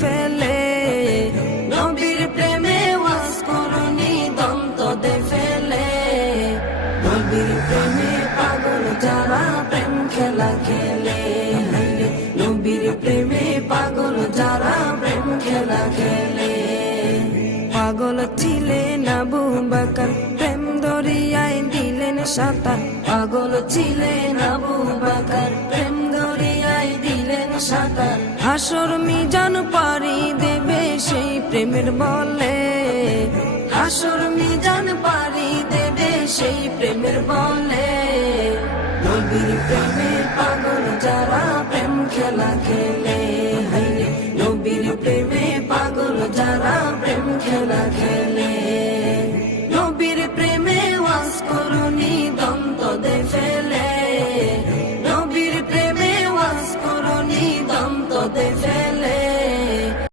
ফেলে, নবীর প্রেমে ওয়াজ করুনি দন্ত দে ফেলে। নবীর প্রেমে পাগল যারা প্রেম খেলা খেলে, নবীর প্রেমে পাগল যারা প্রেম খেলা খেলে। পাগল ছিলেন আবু বকর, প্রেম দরিয়ায় দিলেন সাঁতার। পাগল ছিলেন আবু বকর, প্রেম দরিয়ায় দিলেন সাঁতার। হাসর মিজান পারি দেবে সেই প্রেমের বলে, হাসর মিজান পারি দেবে সেই প্রেমের বলে। নবীর প্রেমে পাগল যারা প্রেম খেলা খেলে, নবীর প্রেমে পাগল যারা প্রেম খেলা খেলে। নবীর প্রেমে ওয়াজ করুনি দন্ত দে ফেলে, নবীর প্রেমে ওয়াজ করুনি দন্ত দে ফেলে।